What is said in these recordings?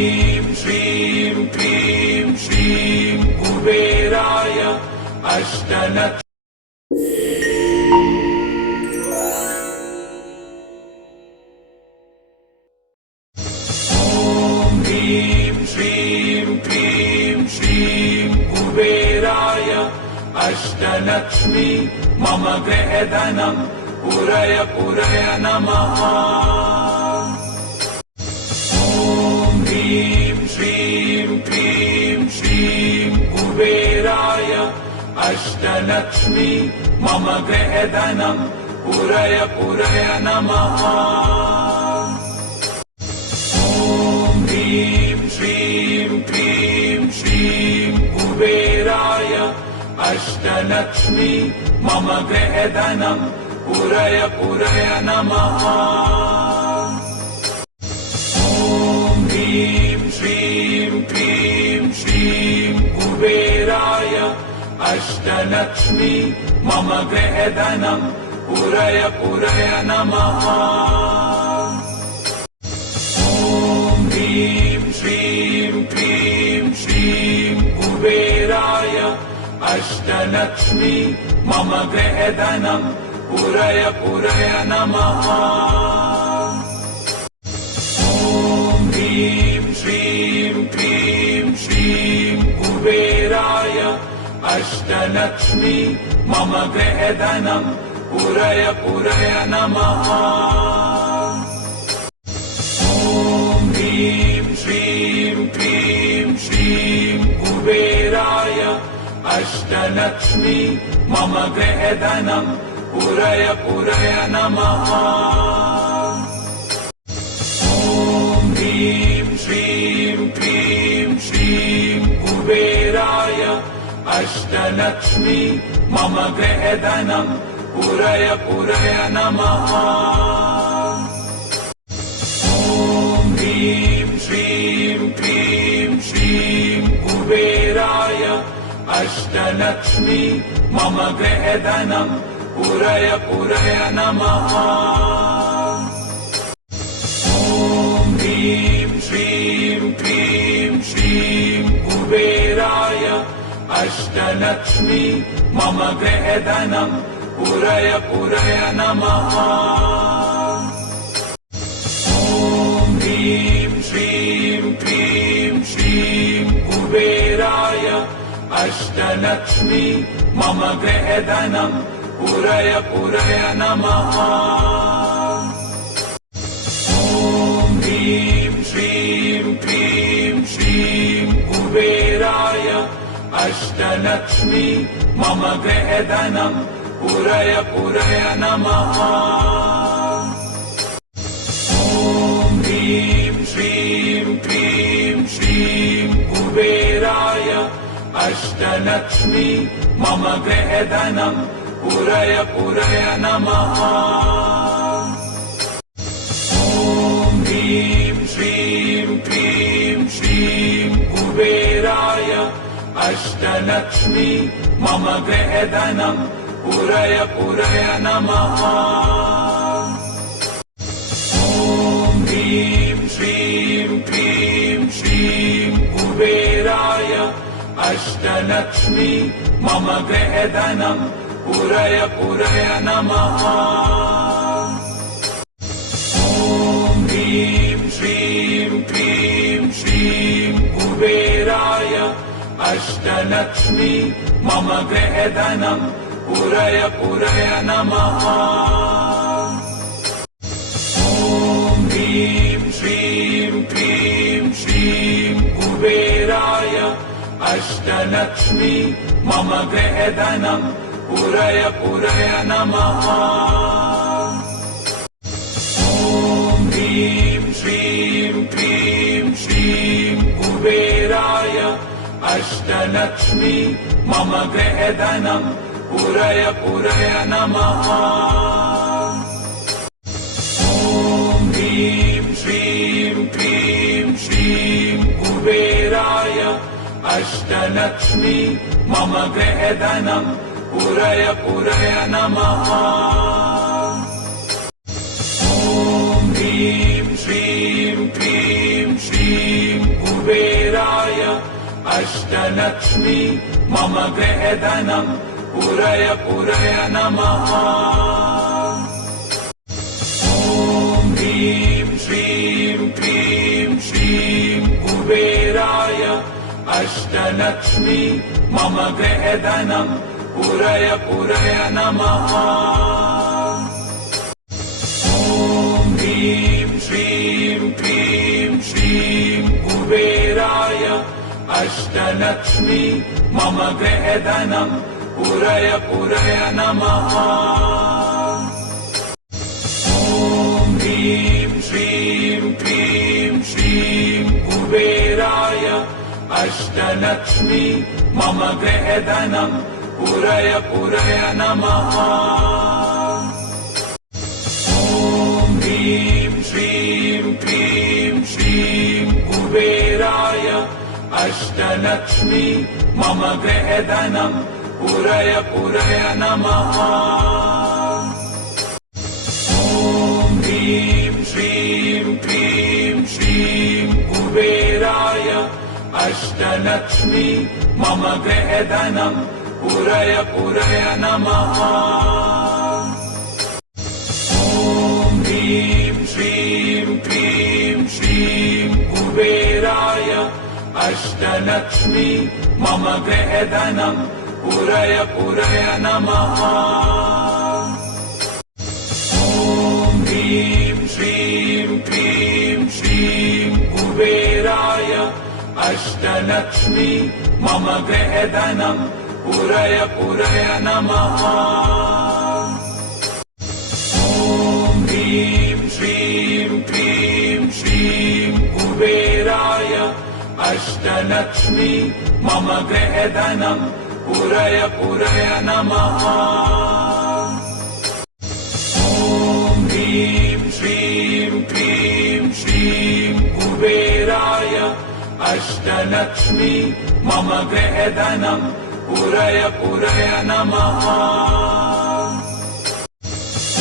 ह्रीं श्रीं क्लीं श्रीं कुबेराय अष्टनक्ष ॐ ह्रीं श्रीं क्लीं श्रीं कुबेराय अष्टलक्ष्मी मम गृहधनम् पुरय पुरय नमः अष्टलक्ष्मी मम गृहधनम् पुरय पुरय नमः। ॐ ह्रीं श्रीं क्लीं श्रीं कुबेराय। अष्टलक्ष्मी मम गृहधनम् पुरय पुरय नमः अष्टलक्ष्मी मम गृहधनम् पुरय पुरय नमः। ॐ ह्रीं श्रीं क्लीं श्रीं कुबेराय अष्टलक्ष्मी मम गृहधनम् पुरय पुरय नमः। ॐ ह्रीं श्रीं क्लीं श्रीं कुबेराय अष्टलक्ष्मी मम गृहधनम् पुरय पुरय नमः। ॐ ह्रीं श्रीं क्लीं श्रीं कुबेराय अष्टलक्ष्मी मम गृहधनम् पुरय पुरय नमः। ॐ ह्रीं श्रीं क्लीं श्रीं कुबेराय अष्टलक्ष्मी मम गृहधनम् पुरय पुरय नमः। ॐ ह्रीं श्रीं क्लीं श्रीं कुबेराय अष्टलक्ष्मी मम गृहधनम् पुरय पुरय नमः। ॐ ह्रीं श्रीं क्लीं श्रीं कुबेराय अष्टलक्ष्मी मम गृहधनम् पुरय पुरय नमः। ॐ ह्रीं श्रीं क्लीं श्रीं कुबेराय अष्टलक्ष्मी मम गृहधनम् पुरय पुरय नमः। ॐ ह्रीं श्रीं क्लीं श्रीं कुबेराय अष्टलक्ष्मी मम गृहधनम् पुरय पुरय नमः। ॐ ह्रीं श्रीं क्लीं श्रीं कुबेराय अष्टलक्ष्मी मम गृहधनम् पुरय पुरय नमः अष्टलक्ष्मी मम गृहधनम् पुरय पुरय नमः। ॐ ह्रीं श्रीं क्लीं श्रीं कुबेराय अष्टलक्ष्मी मम गृहधनम् पुरय पुरय नमः। ॐ ह्रीं श्रीं क्लीं श्रीं कुबेराय अष्टलक्ष्मी मम गृहधनम् पुरय पुरय नमः। ॐ ह्रीं श्रीं क्लीं श्रीं कुबेराय अष्टलक्ष्मी मम गृहधनम् पुरय पुरय नमः अष्टलक्ष्मी मम गृहधनम् पुरय पुरय नमः। ॐ ह्रीं श्रीं क्लीं श्रीं कुबेराय अष्टलक्ष्मी मम गृहधनम् पुरय पुरय नमः। ॐ ह्रीं श्रीं क्लीं श्रीं कुबेराय अष्टलक्ष्मी मम गृहधनम् पुरय पुरय नमः। ॐ ह्रीं श्रीं क्रीं श्रीं कुबेराय अष्टलक्ष्मी मम गृहधनम् पुरय पुरय नमः। ॐ ह्रीं श्रीं क्रीं श्रीं कुबेराय अष्टलक्ष्मी मम गृहधनम् पुरय पुरय नमः। ॐ ह्रीं श्रीं क्रीं श्रीं कुबेराय अष्टलक्ष्मी मम गृहधनम् पुरय पुरय नमः अष्टलक्ष्मी मम गृहधनम् पुरय पुरय नमः। ॐ ह्रीं श्रीं क्रीं श्रीं कुबेराय अष्टलक्ष्मी मम गृहधनम् पुरय पुरय नमः। ॐ ह्रीं श्रीं क्रीं श्रीं कुबेराय अष्टलक्ष्मी मम गृहधनम् पुरय पुरय नमः। ॐ ह्रीं श्रीं क्रीं श्रीं कुबेराय अष्टलक्ष्मी मम गृहधनम् पुरय पुरय नमः अष्टलक्ष्मी मम गृहधनम् पुरय पुरय नमः। ॐ ह्रीं श्रीं क्रीं श्रीं कुबेराय अष्टलक्ष्मी मम गृहधनम् पुरय पुरय नमः।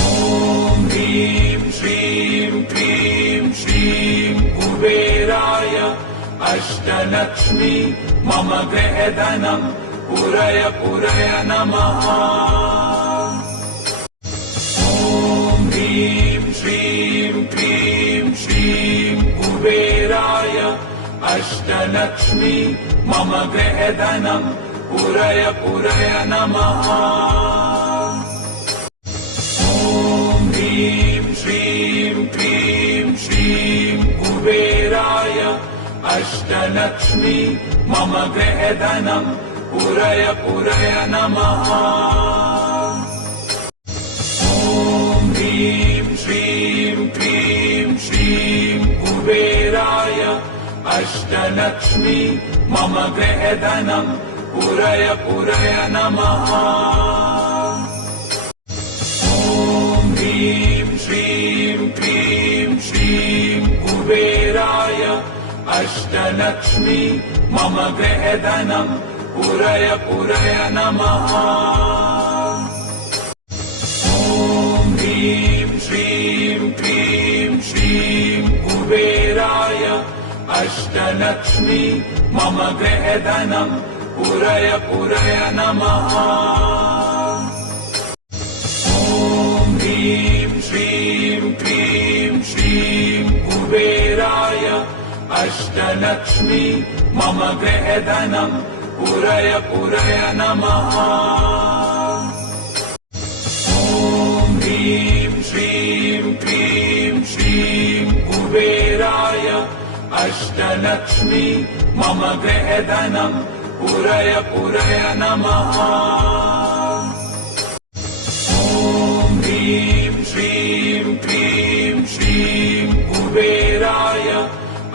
ॐ ह्रीं श्रीं क्रीं श्रीं कुबेराय अष्टलक्ष्मी मम गृहधनम् पुरय पुरय नमः। ॐ ह्रीं श्रीं क्रीं श्रीं कुबेराय अष्टलक्ष्मी मम गृहधनम् पुरय पुरय नमः अष्टलक्ष्मी मम गृहधनम् पुरय पुरय नमः। ॐ ह्रीं श्रीं क्रीं श्रीं कुबेराय अष्टलक्ष्मी मम गृहधनम् पुरय पुरय नमः अष्टलक्ष्मी मम गृहधनम् पुरय पुरय नमः। ॐ ह्रीं श्रीं क्रीं श्रीं कुबेराय अष्टलक्ष्मी मम गृहधनम् पुरय पुरय नमः। ॐ ह्रीं श्रीं क्रीं श्रीं कुबेराय अष्टलक्ष्मी मम गृहधनम् पुरय नमः। ॐ ह्रीं श्रीं क्रीं श्रीं कुबेराय अष्टलक्ष्मी मम गृहधनम् पुरय पुरय नमः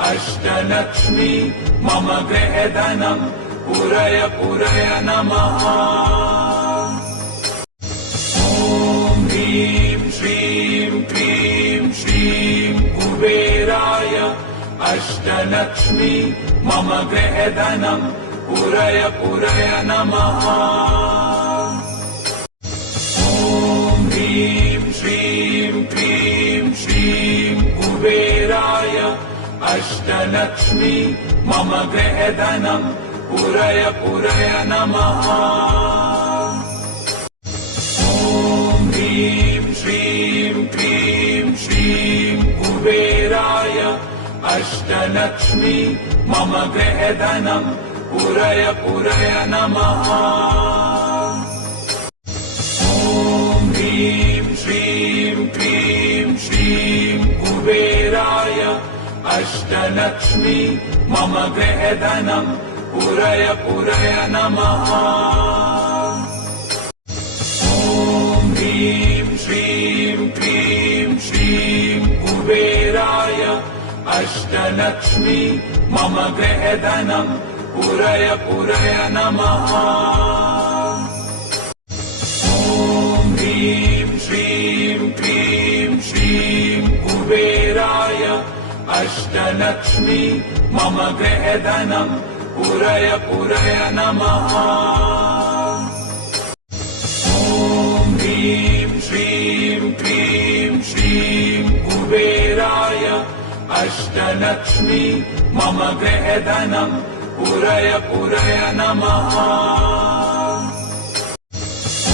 अष्टलक्ष्मी मम गृहधनम् पुरय पुरय नमः। ॐ ह्रीं श्रीं क्रीं श्रीं कुबेराय अष्टलक्ष्मी मम गृहधनम् पुरय पुरय नमः। ॐ ह्रीं श्रीं क्रीं श्रीं कुबेराय अष्टलक्ष्मी मम गृहधनम् पुरय पुरय नमः। ॐ ह्रीं श्रीं क्रीं श्रीं कुबेराय अष्टलक्ष्मी मम गृहधनम् पुरय पुरय नमः। ॐ ह्रीं श्रीं क्रीं श्रीं कुबेराय अष्टलक्ष्मी मम गृहधनम् पुरय पुरय नमः। ॐ ह्रीं श्रीं क्रीं श्रीं कुबेराय अष्टलक्ष्मी मम गृहधनम् पुरय पुरय नमः। ॐ ह्रीं श्रीं क्रीं श्रीं कुबेराय अष्टलक्ष्मी मम गृहधनम् पुरय पुरय नमः। ॐ ह्रीं श्रीं क्रीं श्रीं कुबेराय अष्टलक्ष्मी मम गृहधनम् पुरय पुरय नमः।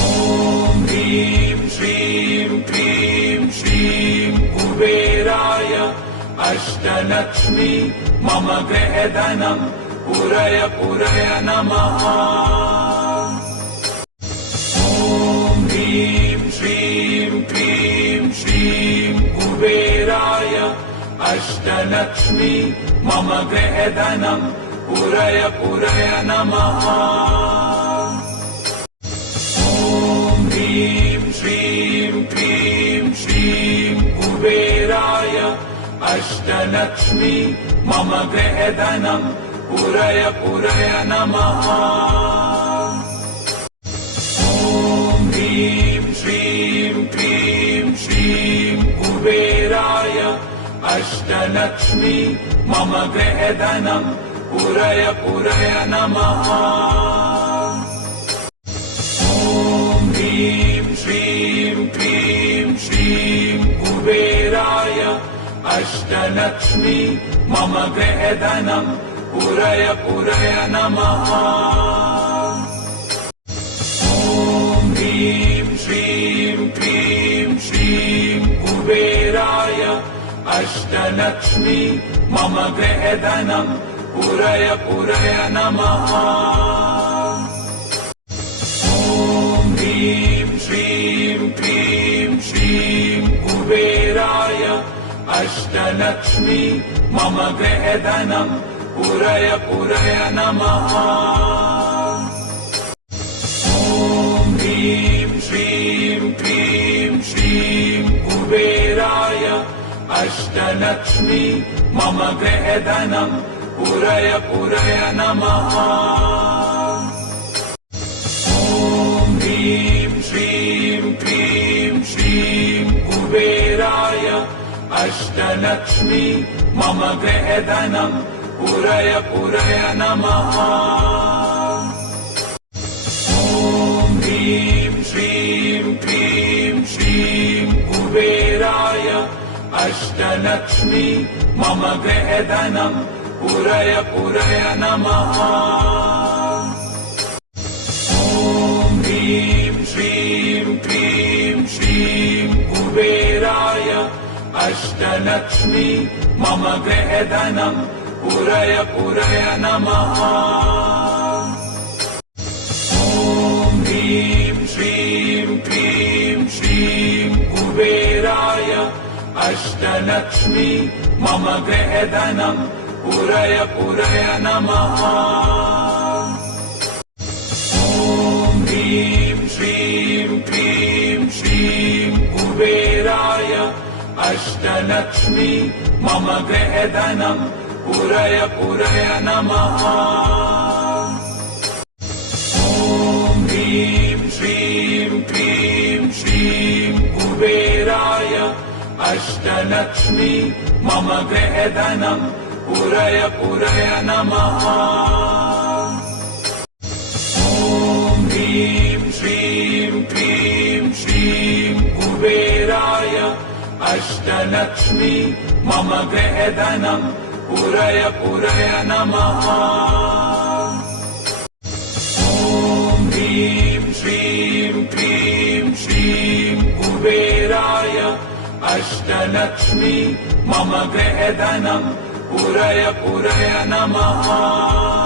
ॐ ह्रीं श्रीं क्रीं श्रीं कुबेराय अष्टलक्ष्मी मम गृहधनम् पुरय पुरय नमः। ॐ ह्रीं श्रीं क्रीं श्रीं कुबेराय अष्टलक्ष्मी मम गृहधनम् पुरय पुरय नमः अष्टलक्ष्मी मम गृहधनम् पुरय पुरय नमः। ॐ ह्रीं श्रीं क्रीं श्रीं कुबेराय अष्टलक्ष्मी मम गृहधनम् पुरय पुरय नमः। ॐ ह्रीं श्रीं क्रीं श्रीं कुबेराय अष्टलक्ष्मी मम गृहधनम् पुरय पुरय नमः। ॐ ह्रीं श्रीं क्रीं श्रीं कुबेराय अष्टलक्ष्मी मम गृहधनम् पुरय पुरय नमः अष्टलक्ष्मी मम गृहधनम् पुरय पुरय नमः। ॐ ह्रीं श्रीं क्रीं श्रीं कुबेराय अष्टलक्ष्मी मम गृहधनम् पुरय पुरय नमः। ॐ ह्रीं श्रीं क्रीं श्रीं कुबेराय अष्टलक्ष्मी मम गृहधनम् पुरय पुरय नमः। ॐ ह्रीं श्रीं क्रीं श्रीं कुबेराय अष्टलक्ष्मी मम गृहधनम् पुरय पुरय नमः अष्टलक्ष्मी मम गृहधनम् पुरय पुरय नमः। ॐ ह्रीं श्रीं क्रीं श्रीं कुबेराय अष्टलक्ष्मी मम गृहधनम् पुरय पुरय नमः अष्टलक्ष्मी मम गृहधनम् पुरय पुरय नमः। ॐ ह्रीं श्रीं क्रीं श्रीं कुबेराय अष्टलक्ष्मी मम गृहधनम् पुरय पुरय नमः अष्टलक्ष्मी मम गृहधनम् पुरय पुरय नमः। ॐ ह्रीं श्रीं क्रीं श्रीं कुबेराय अष्टलक्ष्मी मम गृहधनम् पुरय पुरय नमः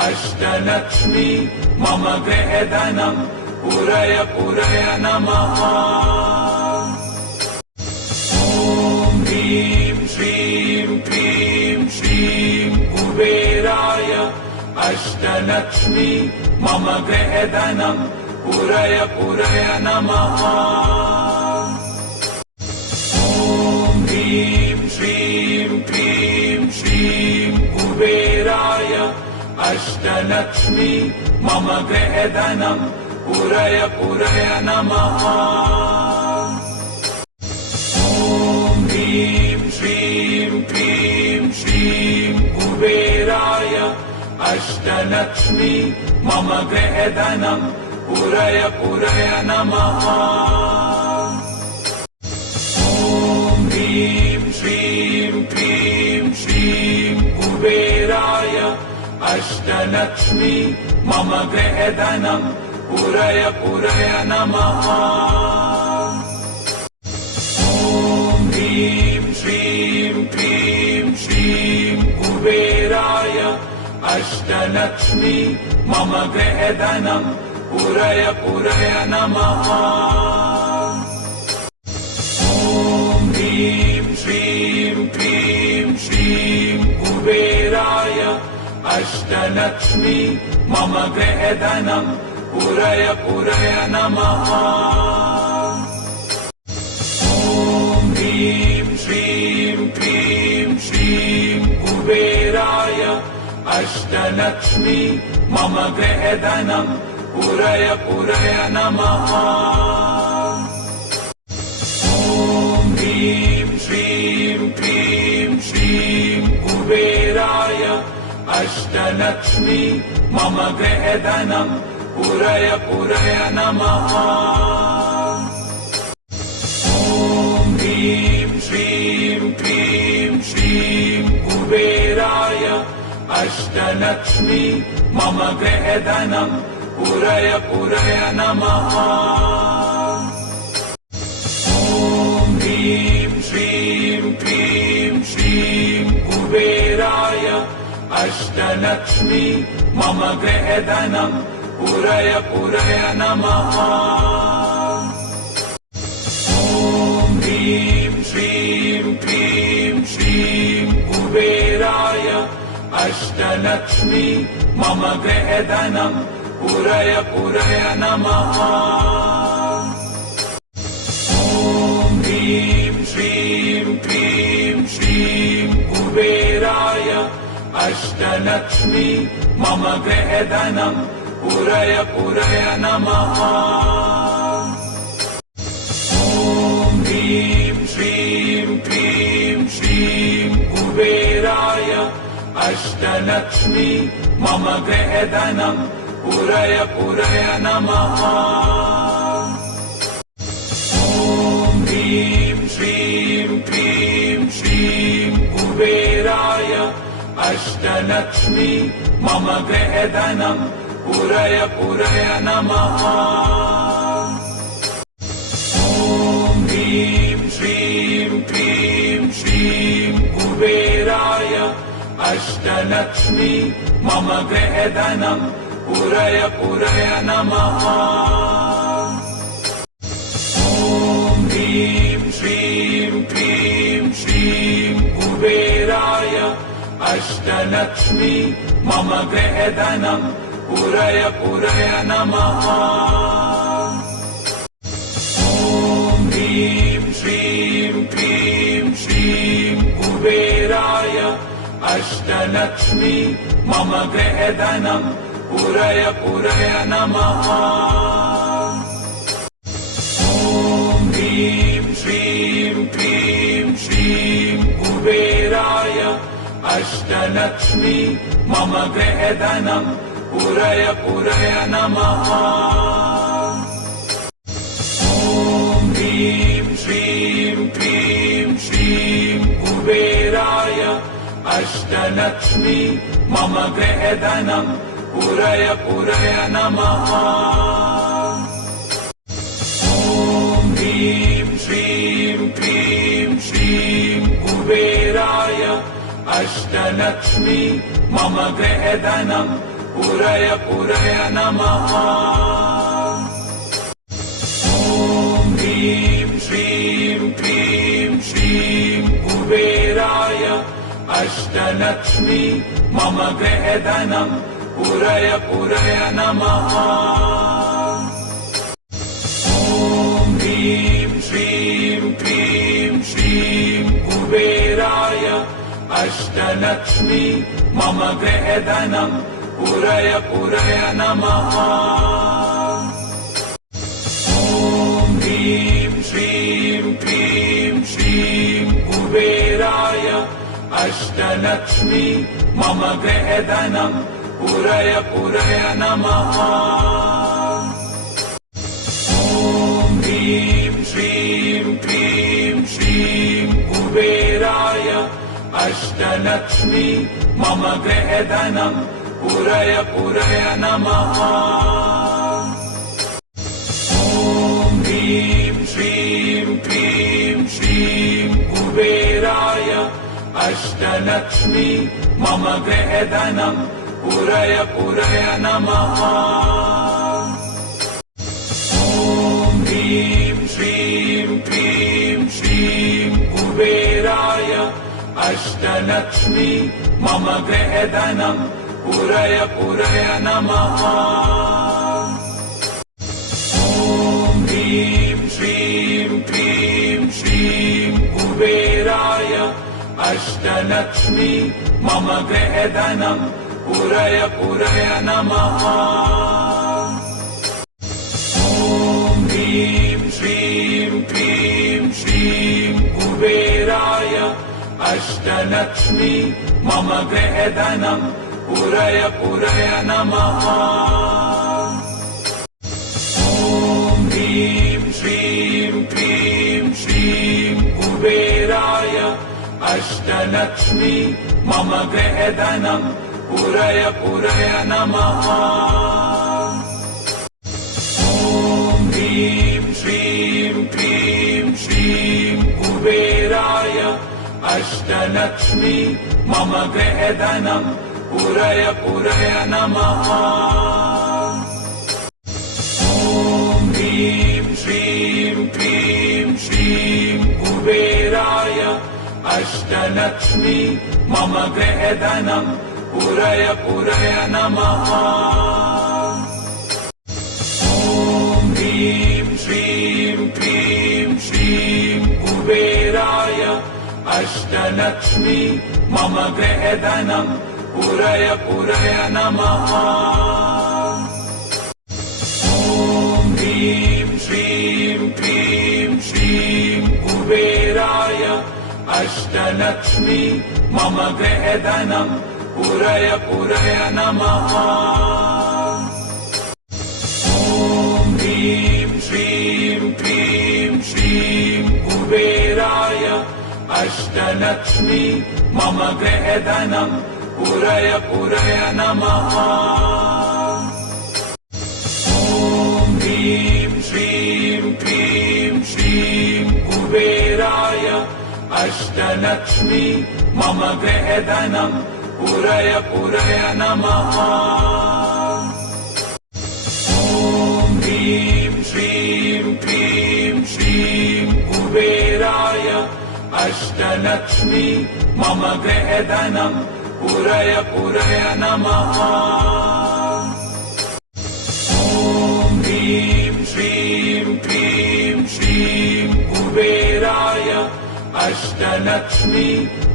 अष्टलक्ष्मी मम गृहधनम् पुरय पुरय नमः। ॐ ह्रीं श्रीं क्रीं श्रीं कुबेराय अष्टलक्ष्मी मम गृहधनम् पुरय पुरय नमः अष्टलक्ष्मी मम गृहधनम् पुरय पुरय नमः। ॐ ह्रीं श्रीं क्रीं श्रीं कुबेराय अष्टलक्ष्मी मम गृहधनम् पुरय पुरय नमः अष्टलक्ष्मी मम गृहधनम् पुरय पुरय नमः। ॐ ह्रीं श्रीं क्रीं श्रीं कुबेराय अष्टलक्ष्मी मम गृहधनम् पुरय पुरय नमः। ॐ ह्रीं श्रीं क्रीं अष्टलक्ष्मी मम गृहधनम् पुरय पुरय नमः। ॐ ह्रीं श्रीं क्रीं श्रीं कुबेराय अष्टलक्ष्मी मम गृहधनम् पुरय पुरय नमः अष्टलक्ष्मी मम गृहधनम् पुरय पुरय नमः। ॐ ह्रीं श्रीं क्रीं श्रीं कुबेराय अष्टलक्ष्मी मम गृहधनम् पुरय पुरय नमः अष्टलक्ष्मी मम गृहधनम् पुरय पुरय नमः। ॐ ह्रीं श्रीं क्रीं श्रीं कुबेराय अष्टलक्ष्मी मम गृहधनम् पुरय पुरय नमः। ॐ ह्रीं श्रीं क्रीं श्रीं कुबेराय अष्टलक्ष्मी मम गृहधनम् पुरय पुरय नमः। ॐ ह्रीं श्रीं क्रीं श्रीं कुबेराय अष्टलक्ष्मी मम गृहधनम् पुरय पुरय नमः अष्टलक्ष्मी मम गृहधनम् पुरय पुरय नमः। ॐ ह्रीं श्रीं क्रीं श्रीं कुबेराय अष्टलक्ष्मी मम गृहधनम् पुरय पुरय नमः। ॐ ह्रीं श्रीं क्रीं श्रीं कुबेराय अष्टलक्ष्मी मम गृहधनम् पुरय पुरय नमः। ॐ ह्रीं श्रीं क्रीं श्रीं कुबेराय अष्टलक्ष्मी मम गृहधनम् पुरय पुरय नमः अष्टलक्ष्मी मम गृहधनम् पुरय पुरय नमः। ॐ ह्रीं श्रीं क्रीं श्रीं कुबेराय अष्टलक्ष्मी मम गृहधनम् पुरय पुरय नमः। अष्टलक्ष्मी मम गृहधनम् पुरय पुरय नमः। ॐ ह्रीं श्रीं क्लीं श्रीं कुबेराय अष्टलक्ष्मी मम गृहधनम् पुरय पुरय नमः। ॐ ह्रीं श्रीं क्लीं श्रीं कुबेराय अष्टलक्ष्मी मम गृहधनम् पुरय पुरय नमः। ॐ ह्रीं श्रीं क्लीं श्रीं कुबेराय अष्टलक्ष्मी मम गृहधनम् पुरय पुरय नमः अष्टलक्ष्मी मम गृहधनम् पुरय पुरय नमः। ॐ ह्रीं श्रीं क्लीं श्रीं कुबेराय अष्टलक्ष्मी मम गृहधनम् पुरय पुरय नमः अष्टलक्ष्मी मम गृहधनम् पुरय पुरय नमः। ॐ ह्रीं श्रीं क्लीं श्रीं कुबेराय अष्टलक्ष्मी मम गृहधनम् पुरय पुरय नमः अष्टलक्ष्मी मम गृहधनम् पुरय पुरय नमः। ॐ ह्रीं श्रीं क्लीं श्रीं कुबेराय अष्टलक्ष्मी मम गृहधनम् पुरय पुरय नमः अष्टलक्ष्मी मम गृहधनम् पुरय पुरय नमः। ॐ ह्रीं श्रीं क्लीं श्रीं कुबेराय अष्टलक्ष्मी मम गृहधनम् पुरय पुरय नमः अष्टलक्ष्मी मम गृहधनम् पुरय नमः। ॐ ह्रीं श्रीं क्लीं श्रीं कुबेराय अष्टलक्ष्मी मम गृहधनम् पुरय पुरय नमः अष्टलक्ष्मी मम गृहधनम् पुरय पुरय नमः। ॐ ह्रीं श्रीं क्लीं श्रीं कुबेराय अष्टलक्ष्मी मम गृहधनम् पुरय पुरय नमः अष्टलक्ष्मी मम गृहधनम् पुरय पुरय नमः। ॐ ह्रीं श्रीं क्लीं श्रीं कुबेराय अष्टलक्ष्मी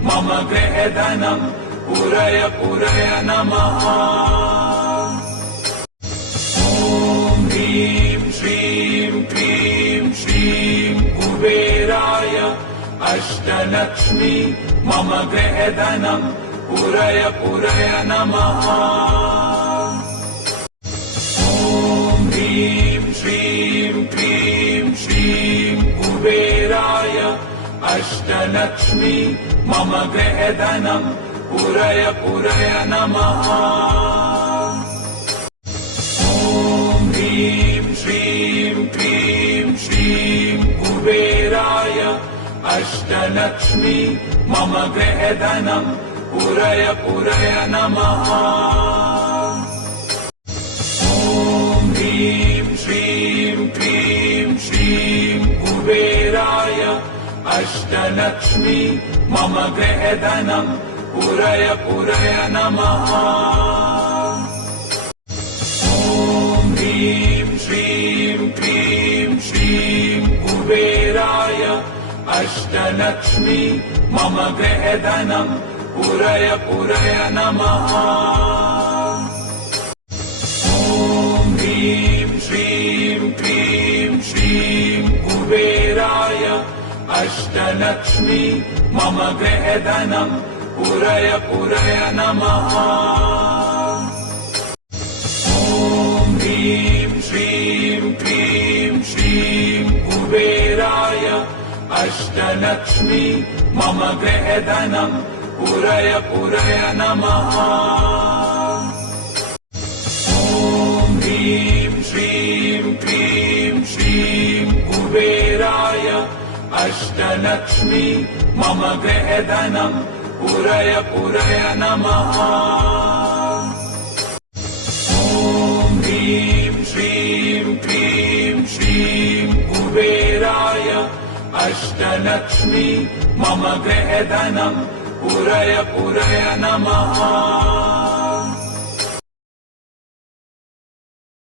मम गृहधनम् पुरय पुरय नमः अष्टलक्ष्मी मम गृहधनम् पुरय पुरय नमः। ॐ ह्रीं श्रीं क्लीं श्रीं कुबेराय अष्टलक्ष्मी मम गृहधनम् पुरय पुरय नमः अष्टलक्ष्मी मम गृहधनम् पुरय पुरय नमः। ॐ ह्रीं श्रीं क्लीं श्रीं कुबेराय अष्टलक्ष्मी मम गृहधनम् पुरय पुरय नमः अष्टलक्ष्मी मम गृहधनम् पुरय पुरय नमः। ॐ ह्रीं श्रीं क्लीं श्रीं कुबेराय अष्टलक्ष्मी मम गृहधनम् पुरय पुरय नमः अष्टलक्ष्मी मम गृहधनम् पुरय पुरय नमः। ॐ ह्रीं श्रीं क्लीं श्रीं कुबेराय अष्टलक्ष्मी मम गृहधनम् पुरय पुरय नमः अष्टलक्ष्मी मम गृहधनम् पुरय पुरय नमः